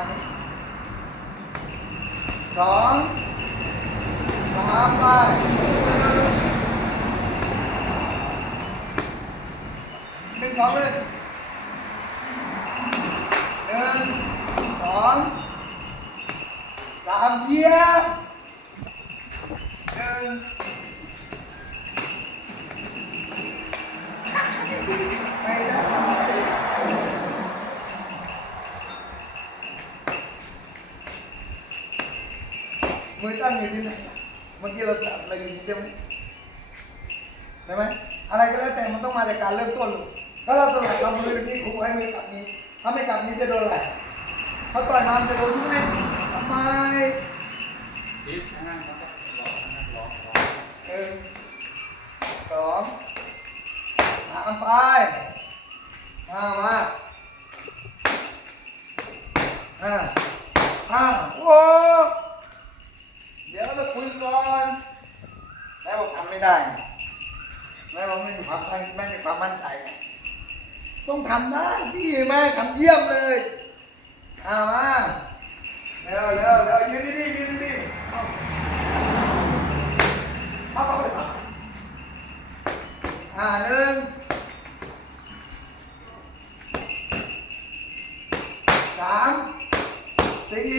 ทางนี้สองสามไปหนึ่งสองเลยหนึ่งสองสามเยี่ยมหนึ่งไม่ได้ มือตั้งอยู่ที่ไหนเมื่อกี้เราจับอะไรอยู่นี่ใช่ไหมใช่ไหมอะไรก็แล้วแต่มันต้องมาจากการเริ่มต้นลูกถ้าเราสลับเรามือนี้ครูให้มือกลับนี้ ถ้าไม่กลับนี้จะโดนอะไรเขาต่อยมามันจะโดนใช่ไหมทำไมทิศนั่งร้องนั่งร้องหนึ่งสองสามไปมามาอ่าอ่าโอ้เดี๋ยวเราคุยก่อนแม่บอก ทำไม่ได้แม่บอกไม่มีความตั้งไม่มีความมั่นใจไงต้องทำได้พี่แม่ทำเยี่ยมเลยเอามาเร็วเร็วเร็วยืนดีๆยืนดีๆเอาเอาเอาไปเอาไปอ่าหนึ่งสามสี่